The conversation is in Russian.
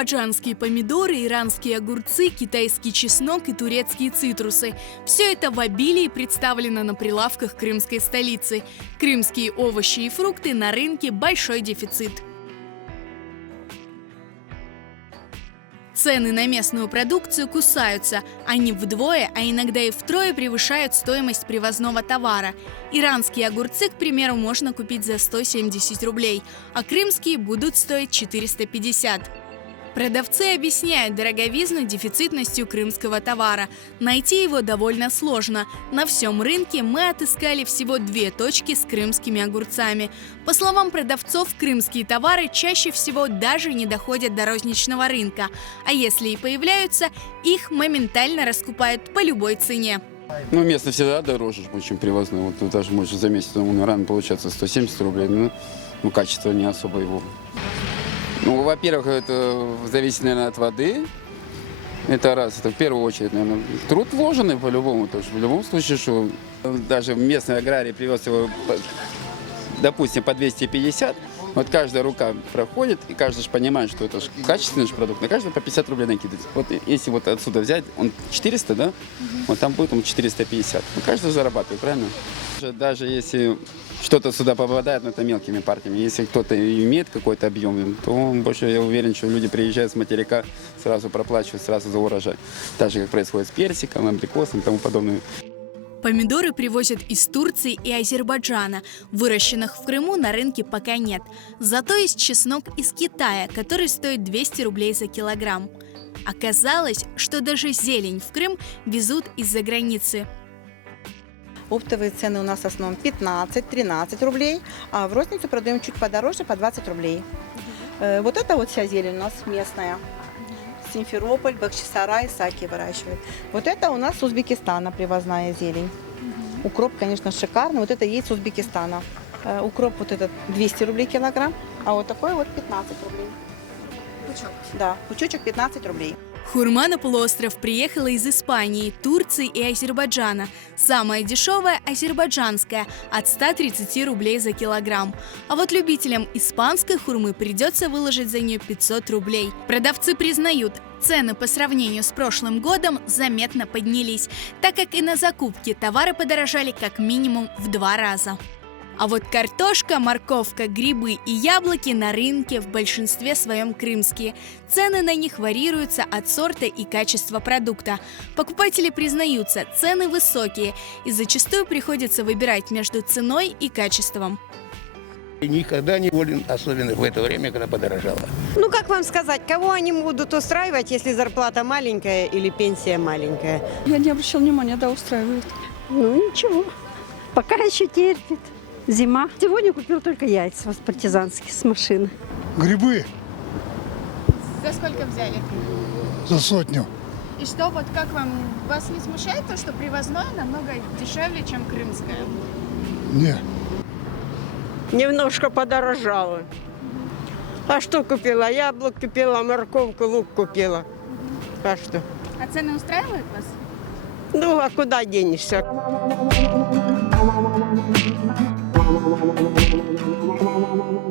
Азербайджанские помидоры, иранские огурцы, китайский чеснок и турецкие цитрусы. Все это в обилии представлено на прилавках крымской столицы. Крымские овощи и фрукты на рынке большой дефицит. Цены на местную продукцию кусаются. Они вдвое, а иногда и втрое превышают стоимость привозного товара. Иранские огурцы, к примеру, можно купить за 170 рублей, а крымские будут стоить 450. Продавцы объясняют дороговизну дефицитностью крымского товара. Найти его довольно сложно. На всем рынке мы отыскали всего 2 точки с крымскими огурцами. По словам продавцов, крымские товары чаще всего даже не доходят до розничного рынка. А если и появляются, их моментально раскупают по любой цене. Ну, местно всегда дороже, чем привозной. Вот даже может за месяц рано получаться 170 рублей, но качество не особо его. Ну, во-первых, это зависит, наверное, от воды. Это раз, это в первую очередь, наверное. Труд вложенный по-любому тоже. В любом случае, что даже местный аграрий привез его, допустим, по 250, вот каждая рука проходит, и каждый же понимает, что это качественный продукт, на каждого по 50 рублей накидывать. Вот если вот отсюда взять, он 400, да? Вот там будет он 450. Ну, каждый зарабатывает, правильно? Даже если что-то сюда попадает, но это мелкими партиями. Если кто-то имеет какой-то объем, то он больше, я уверен, что люди приезжают с материка, сразу проплачивают, сразу за урожай. Так же, как происходит с персиком, абрикосом и тому подобное. Помидоры привозят из Турции и Азербайджана. Выращенных в Крыму на рынке пока нет. Зато есть чеснок из Китая, который стоит 200 рублей за килограмм. Оказалось, что даже зелень в Крым везут из-за границы. Оптовые цены у нас в основном 15-13 рублей, а в розницу продаем чуть подороже, по 20 рублей. Вот это вот вся зелень у нас местная. Симферополь, Бахчисарай, Саки выращивают. Вот это у нас с Узбекистана привозная зелень. Укроп, конечно, шикарный. Вот это есть с Узбекистана. Укроп вот этот 200 рублей килограмм, а вот такой вот 15 рублей. Пучок? Да, пучочек 15 рублей. Хурма на полуостров приехала из Испании, Турции и Азербайджана. Самая дешевая – азербайджанская, от 130 рублей за килограмм. А вот любителям испанской хурмы придется выложить за нее 500 рублей. Продавцы признают, цены по сравнению с прошлым годом заметно поднялись, так как и на закупки товары подорожали как минимум в 2 раза. А вот картошка, морковка, грибы и яблоки на рынке в большинстве своем крымские. Цены на них варьируются от сорта и качества продукта. Покупатели признаются, цены высокие, и зачастую приходится выбирать между ценой и качеством. Никогда не волен, особенно в это время, когда подорожало. Ну, как вам сказать, кого они будут устраивать, если зарплата маленькая или пенсия маленькая? Я не обращала внимания, да, устраивает. Ну, ничего, пока еще терпит. Зима. Сегодня купил только яйца партизанские с машины. Грибы За сколько взяли? за 100. И что, вот как вам, вас не смущает то, что привозное намного дешевле, чем крымское? Не. Немножко подорожало. А что купила? Яблок купила, морковку, лук купила. А что? А цены устраивают вас? Ну, а куда денешься? Thank you.